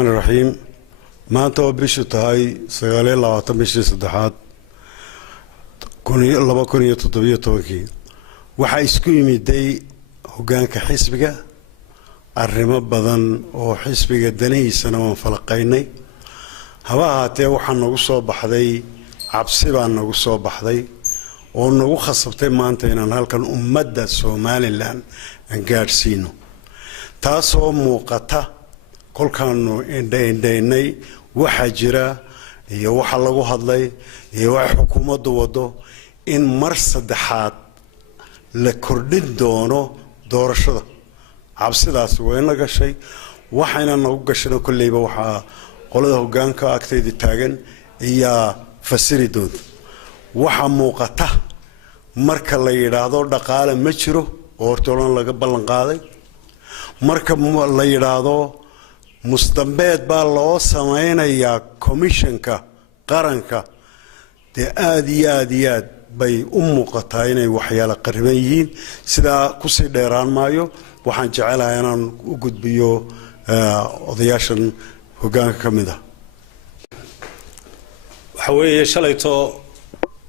الرحيم maanta oo bishu tahay 29 bishii saddexaad 2017 waxa isku yimiday hogaanka xisbiga arrimo badan oo xisbiga danihiisana waan falaqaynay haba ahaatee waxaa nagu soo baxday cabsi baa nagu soo baxday oo nagu khasabtay maanta inaan halkan ummadda Soomaaliland aan gaarsiino taasoo muuqata kolkaanu indhaynay waxa jira iyo waxa lagu hadlay iyo waxa xukuumaddu wado in mar saddexaad la kordhin doono doorashada cabsidaas way la gashay waxayna nagu gashay kullayba waxa qolada hogaanka agteeda taagan iyo fasiri doonto waxa muuqata marka la yiraahdo dhaqaale ma jiro oo tolan laga ballan qaaday marka la yiraahdo mustambeed baa loo sameeynaya commissionka qaranka de aad bay u muuqataa inay waxyaalo qariban yihiin sida ku sii dheeraan maayo waxaan jecelahay inaan u gudbiyo odayaashan hogaanka kamida waxa weeye shalayto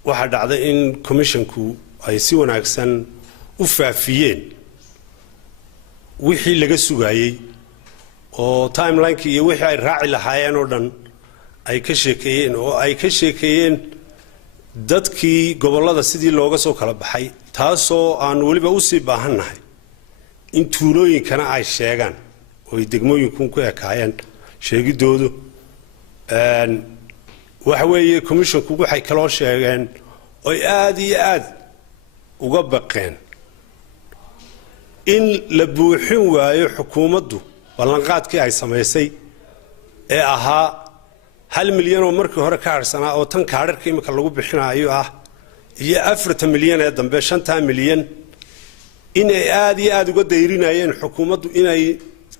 waxa dhacday in commissionku ay si wanaagsan u faafiyeen wixii laga sugayay oo timeline-ki iyo wixii ay raaci lahaayeen oo dhan ay ka sheekeeyeen dadkii gobolada sidii looga soo kala baxay taasoo aan waliba u sii baahannahay in tuulooyinkana ay sheegaan oo ay degmooyinku ku ekaayeen sheegidoodu waxa weeye commissionku waxay kaloo sheegeen oo aad iyo aad uga baqeen in la buuxin waayo xukuumaddu ballanqaadkii ay sameysay ee ahaa 1 milyan oo markii hore ka harsanaa oo tan kaadharka imika lagu bixinayo ah iyo 4 milyan ee dambe 5 milyan inay aad iyo aad uga dayrinayeen xukuumaddu inay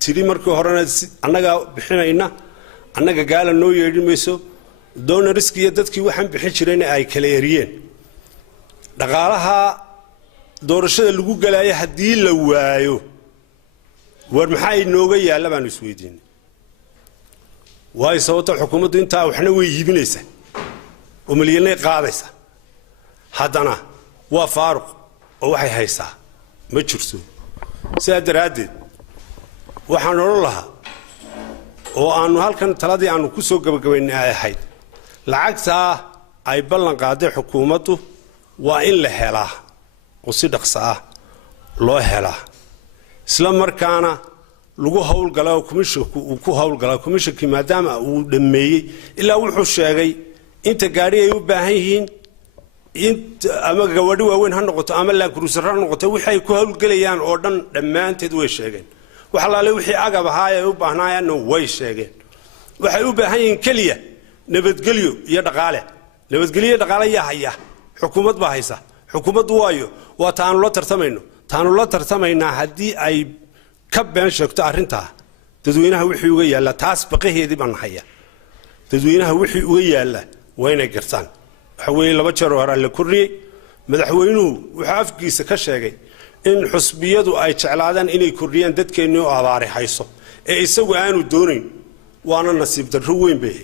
tiri markii horena annaga bixinayna annaga gaala noo yeedhimayso donoriski iyo dadkii waxaan bixin jireen ay kala eriyeen dhaqaalaha doorashada lagu galay hadii la waayo war maxay nooga yaala baan isweydiinay way sababta xukuumaddu inta waxna way yiibinaysa oo milyanay qaadaysa haddana waa faaruq oo waxay haysaa ma jirto sida daraadeed waxaan oran lahaa oo aanu halkan taladii aanu ku soo gabagabaynay ay ahayd lacagta ay ballan qaaday xukuumaddu waa in la helaa oo si dhaqso ah loo helaa isla markaana lagu hawlgalaa commissionku uu ku hawlgalaa commissionkii maadaama uu dhameeyay ilaa wuxuu sheegay inta gaari ay u baahan yihiin ama gawadhi waaweyn ha noqoto ama la cruiser ha noqoto waxay ku hawlgalayaan oo dhan dhammaanteed way sheegeen waxa la leeyahay wixii agab ahaa ay u baahnaayeen way sheegeen waxay u baahan yihiin kaliya nabadgelyo iyo dhaqaale haya xukuumad baa haysa xukuumaddu waayo waa taan loo tartamayno taanu la tartamaynaa hadii ay ka been sheegto arinta dadweynaha wixii uga yaala taas baqaheedii baan haya dadweynaha wixii uga yaala waa inay gartaan waxa weeye laba jeer hore la kordhiyay madaxweynuhu waxa afkiisa ka sheegay in xusbiyadu ay jeclaadaan inay kordhiyaan dadkeenna oo abaari hayso ee isagu aanu doonayn waana nasiib darro weyn bay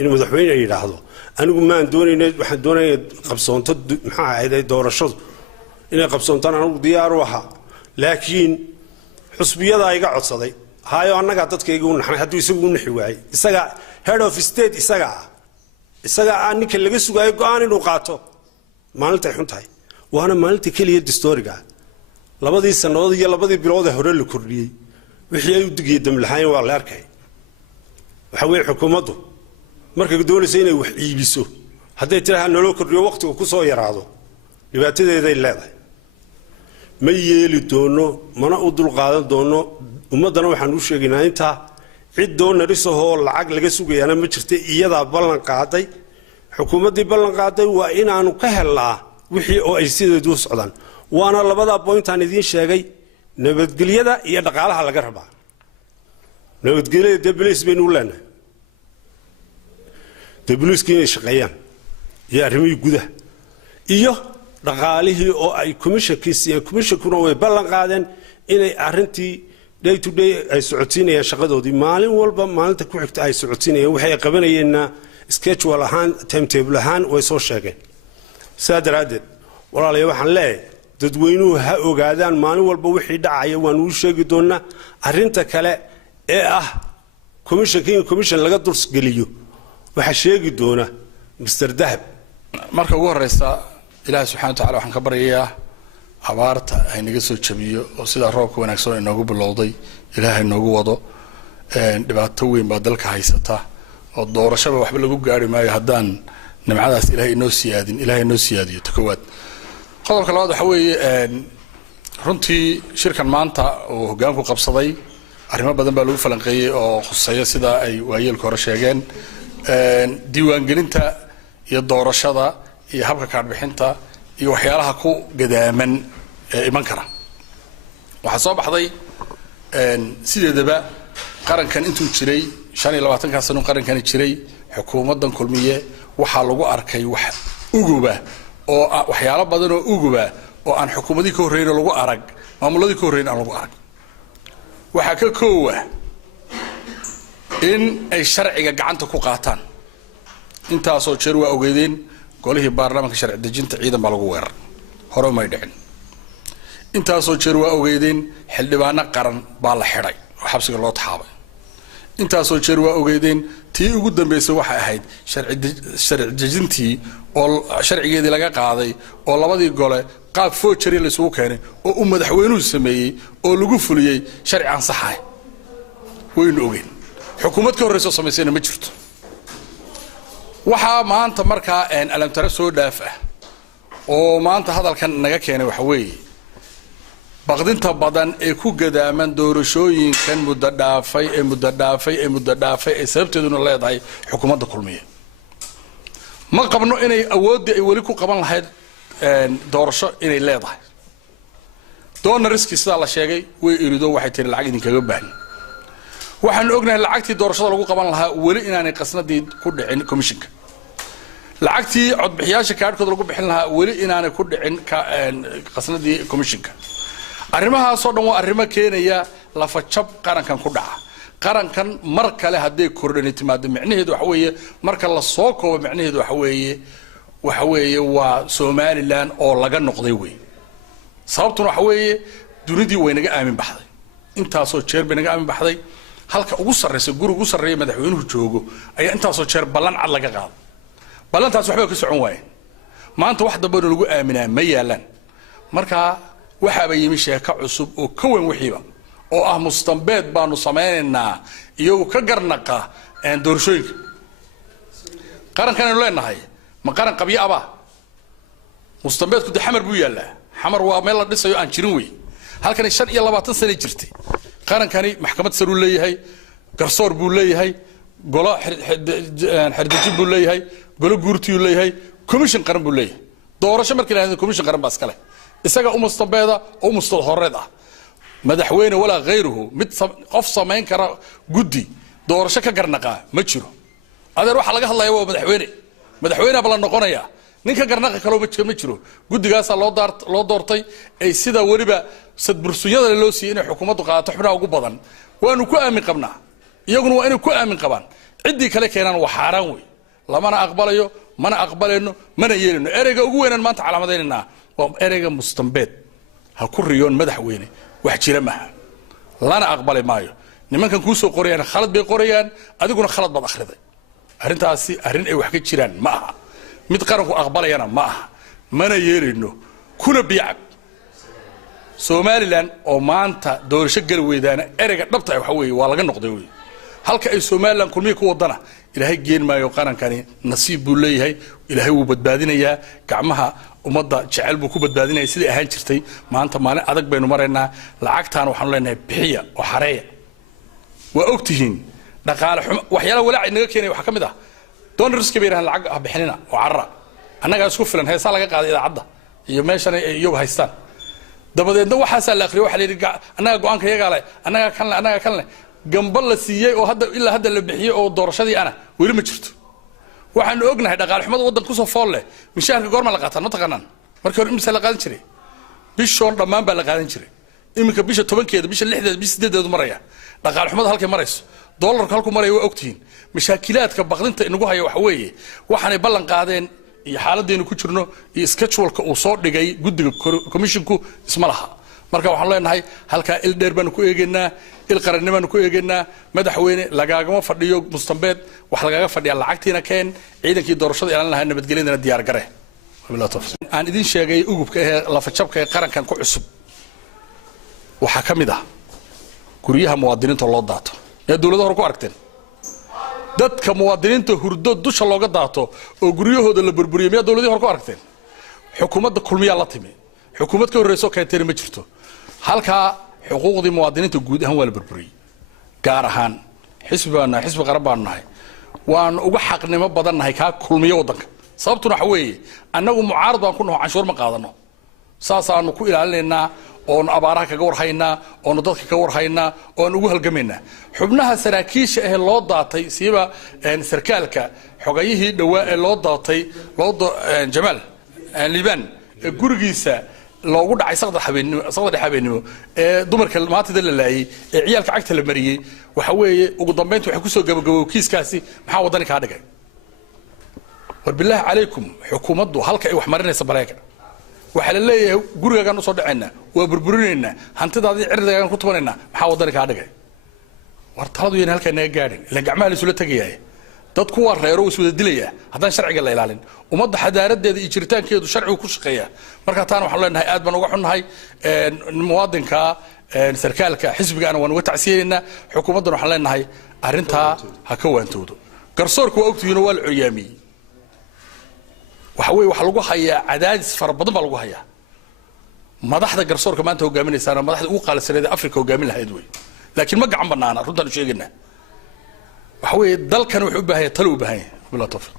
in madaxweynuhu yiraahdo anigu ma aan doonaynay waxaan doonayaa qabsoonto maxaa ahayd doorashadu inay qabsoontaan anigu diyaar u ahaa laakiin xusbiyada ay ga codsaday haayo annaga dadkayga u naxay hadii isagu u naxi waayay isaga head of state isaga ninka laga sugayo go'aan inuu qaato maalinta ay xuntahay waana maalinta kaliya historiga labadii sanadood iyo labadii bilood ee hore la kordhiyay wixii ay u digay damlahayn waa la arkay waxa weeye xukuumaddu markay doonayso inay wax iibiso haday tiraha nolol kordhiyo waqtiga ku soo yaraado dhibaatadeeda ay leedahay ma yeeli doono mana u dul qaadan doono ummadana waxaan u sheegaynaa inta cid doonarisoo lacag laga sugayana ma jirto iyada ballan qaaday xukuumadii ballan qaaday waa inaanu ka helnaa wixii oo ay sideedu socdaan waana labada point aan idin sheegay nabadgelyada iyo dhaqaalaha laga rabaa nabadgelyada deblis baynu leenahay debliskii shaqeeyaan iyo arrimihii gudaha iyo dhaqaalihii oo ay commissionkii commissionkuna way ballan qaadeen inay arrintii day to day ay socotiinayaan shaqadoodii maalin walba maalinta ku xigta ay socotiinayaan waxay qabanayeenna schedule ahaan timetable ahaan way soo sheegeen saadaradeed walaalayaal waxaan leeyahay dadweynuhu ha ogaadaan maalin walba wixii dhacaya waan u sheegi doonaa arinta kale ee ah commission laga dursgeliyo waxa sheegi doona Mr. Dahab marka ugu horeysa Ilaahay subhanahu wa ta'ala waxaan ka baryayaa abaarta ay naga soo jabiyo oo sida roobka wanaagsan inoogu bilowday Ilaahay noogu wado dhibaato weyn baa dalka haysata oo doorashada waxba lagu gaari maayo haddaan nimcadaas Ilaahay inoo siyaadiyo takowaad qodobka labaad waxa weeye runtii shirkan maanta oo hoggaanku qabsaday arrimo badan baa lagu falanqeeyay oo khuseeyo sida ay waayeelka hore sheegeen diiwaan gelinta iyo doorashada iyo habka kaad bixinta iyo waxyaalaha ku gadaaman ee iman kara waxa soo baxday sideedaba qarankan intuu jiray 25 sano qarankan jiray xukuumadan kulmiye waxa lagu arkay wax uguba oo waxyaalo badan oo uguba oo aan xukuumadii ka horeeyay lagu arag maamuladii ka horeeyay aan lagu arag waxa ka koowa in ay sharciga gacanta ku qaataan intaasoo jeer waa ogeedeen golihii baarlamaanka sharci dejinta ciidan baa lagu weerar hore ma dhicin intaasoo jeer waa ogeedeen xildhibaano qaran baa la xiray oo xabsiga loo taxaabay intaasoo jeer waa ogeedeen tii ugu dambeysay waxa ahayd sharci dejintii oo sharcigeedii laga qaaday oo labadii gole qaab foojari la isugu keenay oo uu madaxweynuhu sameeyay oo lagu fuliyay sharci aan sax ahayn waynu ogeyn xukuumad ka horeyso sameysayna ma jirto waxa maanta markaa alamtara soo dhaaf ah oo maanta hadalkan naga keenay waxa weeye baqdinta badan ee ku gadaaman doorashooyinkan muddo dhaafay ee sababteeduna leedahay xukuumadda kulmiye ma qabno inay awoodii ay wali ku qaban lahayd doorasho inay leedahay doonariski sida la sheegay way irido waxay tiri lacag idin kaga baahan waxaan ognahay lacagtii doorashada lagu qaban lahaa wali inaanay qasnadii ku dhicin commissionka lacagtii codbixiyaasha kaadhkooda lagu bixin lahaa wali inaanay ku dhicin qasnadii commissionka arrimahaas oo dhan waa arrimo keenaya lafa jab qarankan ku dhaca qarankan mar kale haday kordhin timaado micnaheedu waxa weeye marka la soo koobo micnaheedu waxa weeye waa Somaliland oo laga noqday way sababtuna waxa weeye dunidii way naga aamin baxday intaasoo jeer bay naga aamin baxday halka ugu sarreeyay guriga ugu sarreeyay madaxweynuhu joogo ayaa intaasoo jeer ballan cad laga qaaday ballantaas waxba ka socon waayeen maanta wax dambe lagu aaminaa ma yaalan marka waxa bay yimi sheeka cusub oo ka weyn wixiiba oo ah mustanbeed baanu sameeynaa iyo ka garnaqa doorashooyinka qarankan aynu leenahay ma qaran qabyo aba mustanbeedku de xamar buu yaalaa xamar waa meel la dhisayo aan jirin wey halkan 25 sano jirtay qarankani maxkamad sare uu leeyahay garsoor buu leeyahay golo xirdeejin buu leeyahay golo guurti uu leeyahay commission qaran buu leeyahay doorasho markii la yiraahdo commission qaran baa iskale isaga mustanbeeda oo mustahorreed ah madaxweyne wala غيره mid qof sameyn kara gudi doorasho ka garnaqa ma jiro adeer waxa laga hadlayaa waa madaxweyne bala noqonaya ninka garnaqa kale ma jiro gudigaas loo doortay ay sida waliba sadbursunyada loo siiyay inay xukuumaddu qaato xubnaha ugu badan waanu ku aamin qabnaa iyaguna waa inay ku aamin qabaan cidii kale keenan waa xaraan way lamana aqbalayo mana aqbaleyno mana yeelino ereyga ugu weynaan maanta calaamadeynaa waa ereyga mustanbeed ha ku riyoon madaxweyne wax jira ma lana aqbalay maayo nimankan ku soo qorayaan khalad bay qorayaan adiguna khalad baad akhriday arintaasi arin ay wax ka jiraan ma aha mid qaranku aqbalayana ma aha mana yeelino kuna biicab Somaliland oo maanta doorasho galweedana ereyga dhabta waxa weeye waa laga noqday weeye halka ay Somaliland kulmiye ku wadana ilaahay geen maayo qarankani nasiib buu leeyahay ilaahay uu badbaadinayaa gacmaha umada jacayl buu ku badbaadinaya sidii ahaan jirtay maanta maalin adag baynu mareynaa lacagtaan waxaan leenahay bixiya oo xareeya waa ogtihiin dhaqaale waxyaalaha walaac inaga keenay waxa kamid ah doon risk beerahan lacag bixinina oo carra annaga isku filan heesa laga qaaday idaacada iyo meeshan ay iyagu haystaan dabadeedna waxa la akhriyo waxa la yiri annaga go'aanka iyaga leh annaga kan leh gambal la siiyay oo ilaa hadda la bixiyay oo doorashadii ana weli ma jirto waxaan ognahay dhaqaale xumada wadan ku soo fool leh mishaarka goorma la qaataan ma taqaanaan markii hore imisa la qaadan jiray bishoon dhamaan baa la qaadan jiray iminka bisha 10keeda bisha 6deeda bisha 8deeda maraya dhaqaale xumada halkay marayso dollarka halku maraya waa ogtihiin mashaakilaadka baqdinta inagu haya waxa weeye waxaanay ballan qaadeen iyo xaaladdeenu ku jirno iyo schedule-ka uu soo dhigay guddiga commissionku isma laha marka waxaan leenahay halka il dheer baan ku eegaynaa il qarannimo baan ku eegaynaa madaxweyne lagaagama fadhiyo mustambeed wax lagaaga fadhiya lacagtiina keen ciidankii doorashada ilaalin lahaa nabadgelyadana diyaar gare aan idin sheegay ugubka ee lafajabka ee qarankan ku cusub waxaa ka mid ah guryaha muwaadiniinta loo daato ee dawladda hore ku aragteen dadka muwaadiniinta hurdo dusha looga daato oo guryahooda la burburiyo miyaa dawladii hore ku aragteen xukuumadda kulmiyaa la timi xukuumad ka horreyso keenteena ma jirto halkaa xuquuqdii muwaadiniinta guud ahaan waa la burburiyey gaar ahaan xisbi qaran baanu nahay waan uga xaqnimo badan nahay kaa kulmiyo waddanka sababtuna waxa weeye annagu mucaarad baan ku naho canshuur ma qaadano saasaanu ku ilaalinaynaa oonu abaaraha kaga warhaynaa oonu dadka ka warhaynaa oonu ugu halgamaynaa xubnaha saraakiisha ahee loo daatay siiba sarkaalka xogayihii dhowaa ee loo daatay jamaal liibaan gurigiisa loogu dhacay saqda habeenimo ee dumarka maantida la laayay ee ciyaalka cagta la mariyey waxa weeye ugu dambeynta waxay kusoo gabagaboway kiiskaasi maxaa waddani kaa dhigay war bilaahi calaykum xukuumaddu halka ay wax marinaysa bareega waxaa la leeyahay gurigaagaan usoo dhacaynaa waa burburinaynaa hantidaadii cirdigaagaan ku tubanaynaa maxaa waddani kaa dhigay war taladu yaan halkaa naga gaadhin ilaan gacmaha la isula tegayaay dad kuwaa reero iswada dilaya haddaan sharciga la ilaalin ummadda xadaaradeeda iyo jiritaankeedu sharcigu ku shaqeeya marka taana waxaan leenahay aad baan uga xunnahay muwaadinka sarkaalka xisbigaana waan uga tacsiyeynaynaa xukuumaddana waxaan leenahay arrintaa ha ka waantoodo garsoorka waa ogtihiinoo waa la curyaamiyey waxa weeye waxaa lagu hayaa cadaadis fara badan baa lagu hayaa madaxda garsoorka maanta hogaaminaysaana madaxda ugu qaalisaneed ee afrika hogaamin lahayd wey laakiin ma gacan banaana runtaan u sheegaynaa waxa weeye dalkan wuxuu u baahan yahay talo u baahan yahay bilaa tawfiiq